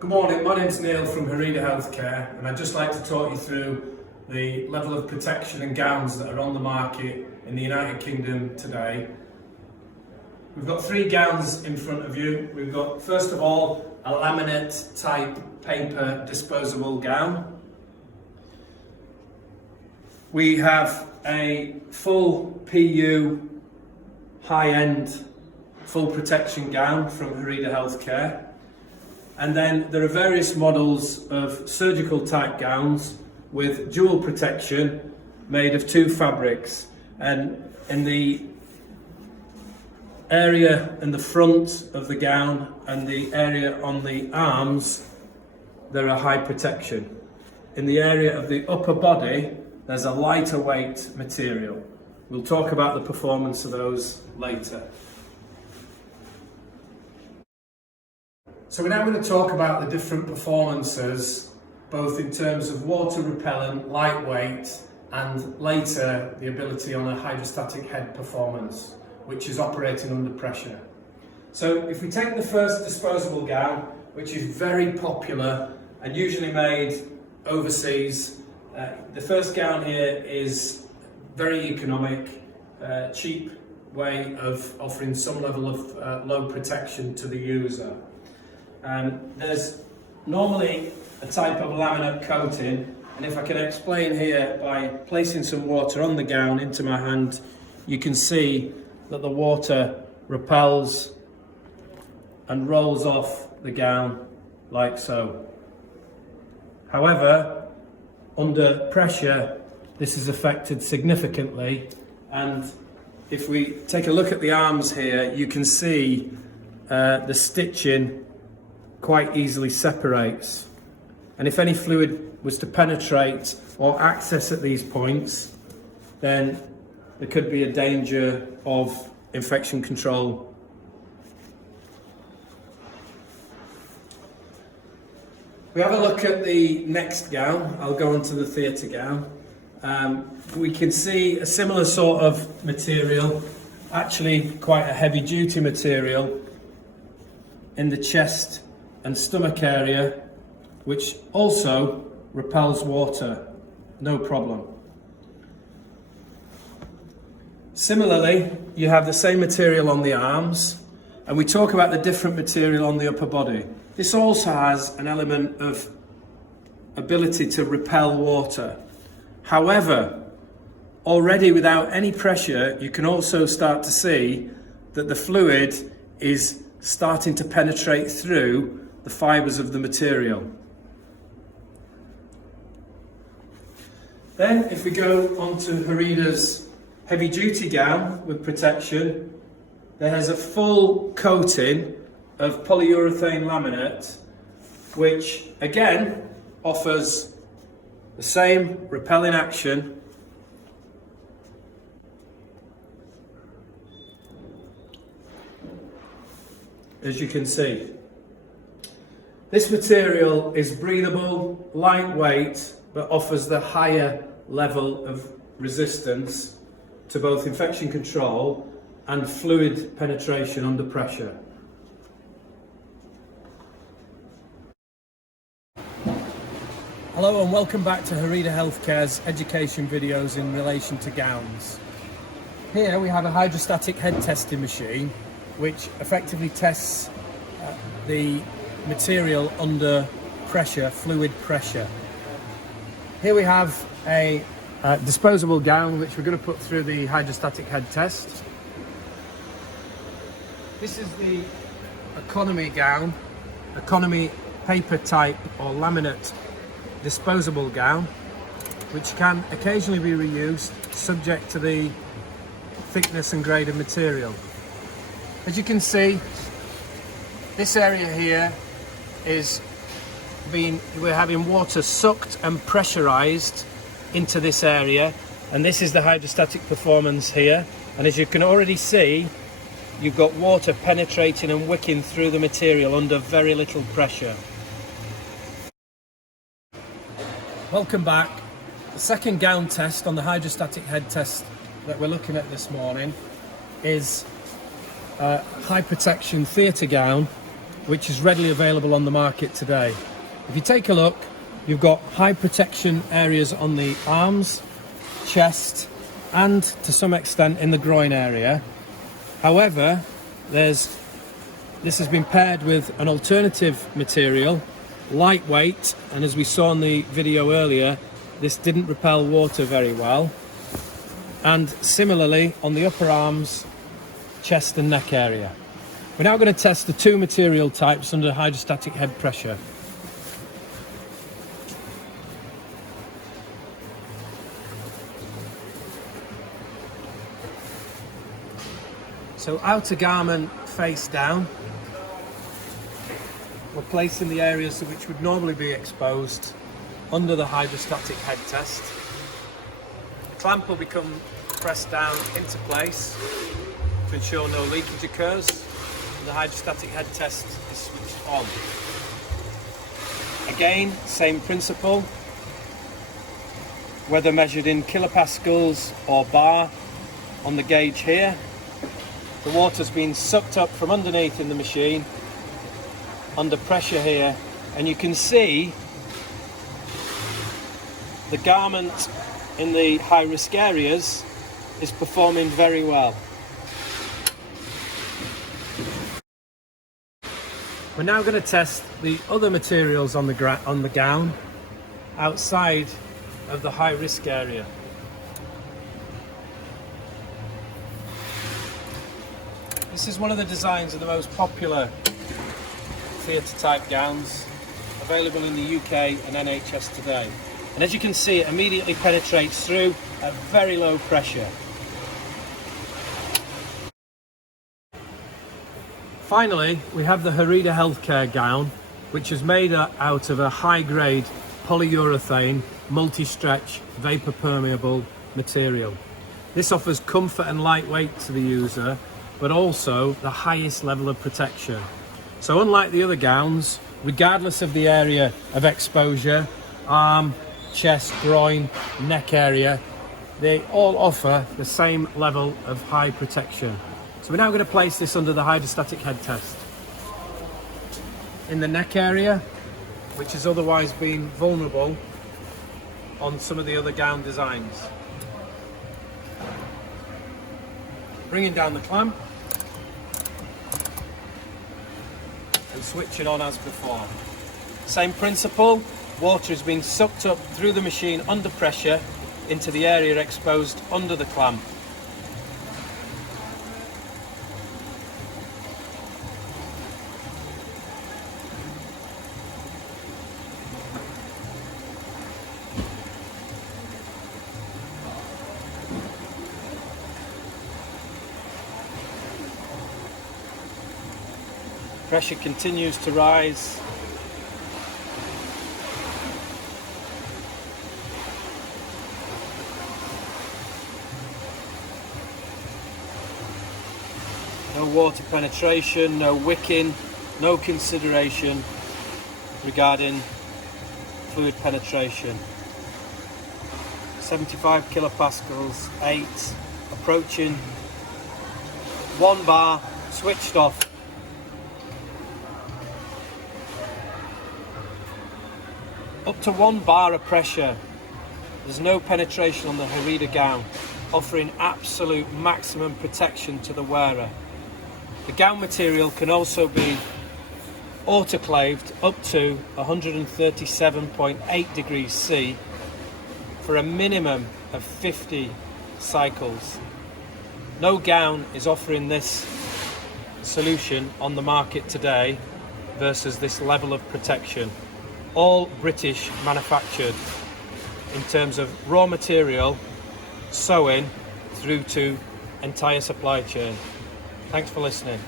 Good morning, my name's Neil from Reusable Healthcare, and I'd just like to talk you through the level of protection and gowns that are on the market in the United Kingdom today. We've got three gowns in front of you. We've got, first of all, a laminate type paper disposable gown. We have a full PU high-end full protection gown from Reusable Healthcare. And then there are various models of surgical type gowns with dual protection made of two fabrics. And in the area in the front of the gown and the area on the arms, there are high protection. In the area of the upper body, there's a lighter weight material. We'll talk about the performance of those later. So we're now going to talk about the different performances, both in terms of water repellent, lightweight, and later the ability on a hydrostatic head performance, which is operating under pressure. So if we take the first disposable gown, which is very popular and usually made overseas, the first gown here is very economic, cheap way of offering some level of low protection to the user. There's normally a type of laminate coating, and if I can explain here by placing some water on the gown into my hand, you can see that the water repels and rolls off the gown like so. However, under pressure, this is affected significantly, and if we take a look at the arms here, you can see the stitching quite easily separates, and if any fluid was to penetrate or access at these points, then there could be a danger of infection control. We have a look at the next gown. I'll go on to the theatre gown. We can see a similar sort of material, actually quite a heavy duty material in the chest and stomach area, which also repels water, no problem. Similarly, you have the same material on the arms, and we talk about the different material on the upper body. This also has an element of ability to repel water. However, already without any pressure, you can also start to see that the fluid is starting to penetrate through the fibres of the material. Then if we go on to Reusable's heavy duty gown with protection, there has a full coating of polyurethane laminate, which again offers the same repelling action as you can see. This material is breathable, lightweight, but offers the higher level of resistance to both infection control and fluid penetration under pressure. Hello and welcome back to Reusable Healthcare's education videos in relation to gowns. Here we have a hydrostatic head testing machine which effectively tests the material under pressure, fluid pressure. Here we have a disposable gown which we're going to put through the hydrostatic head test. This is the economy gown, economy paper type or laminate disposable gown, which can occasionally be reused subject to the thickness and grade of material. As you can see, this area here we're having water sucked and pressurized into this area, and this is the hydrostatic performance here, and as you can already see, you've got water penetrating and wicking through the material under very little pressure. Welcome back. The second gown test on the hydrostatic head test that we're looking at this morning is a high protection theatre gown which is readily available on the market today. If you take a look, you've got high protection areas on the arms, chest, and to some extent in the groin area. However, this has been paired with an alternative material, lightweight, and as we saw in the video earlier, this didn't repel water very well. And similarly on the upper arms, chest and neck area. We're now going to test the two material types under hydrostatic head pressure. So outer garment face down. We're placing the areas which would normally be exposed under the hydrostatic head test. The clamp will become pressed down into place to ensure no leakage occurs. And the hydrostatic head test is switched on. Again, same principle. Whether measured in kilopascals or bar on the gauge here. The water's been sucked up from underneath in the machine, under pressure here, and you can see the garment in the high risk areas is performing very well. We're now going to test the other materials on the gown outside of the high risk area. This is one of the designs of the most popular theatre type gowns available in the UK and NHS today. And as you can see, it immediately penetrates through at very low pressure. Finally, we have the Reusable healthcare gown, which is made out of a high-grade polyurethane, multi-stretch, vapor-permeable material. This offers comfort and lightweight to the user, but also the highest level of protection. So unlike the other gowns, regardless of the area of exposure, arm, chest, groin, neck area, they all offer the same level of high protection. So we're now going to place this under the hydrostatic head test. In the neck area, which has otherwise been vulnerable on some of the other gown designs. Bringing down the clamp and switching on as before. Same principle, water is being sucked up through the machine under pressure into the area exposed under the clamp. Pressure continues to rise. No water penetration, no wicking, no consideration regarding fluid penetration. 75 kilopascals, 8, approaching 1 bar, switched off. Up to 1 bar of pressure. There's no penetration on the Reusable gown, offering absolute maximum protection to the wearer. The gown material can also be autoclaved up to 137.8 degrees C for a minimum of 50 cycles. No gown is offering this solution on the market today versus this level of protection. All British manufactured in terms of raw material, sewing through to entire supply chain. Thanks for listening.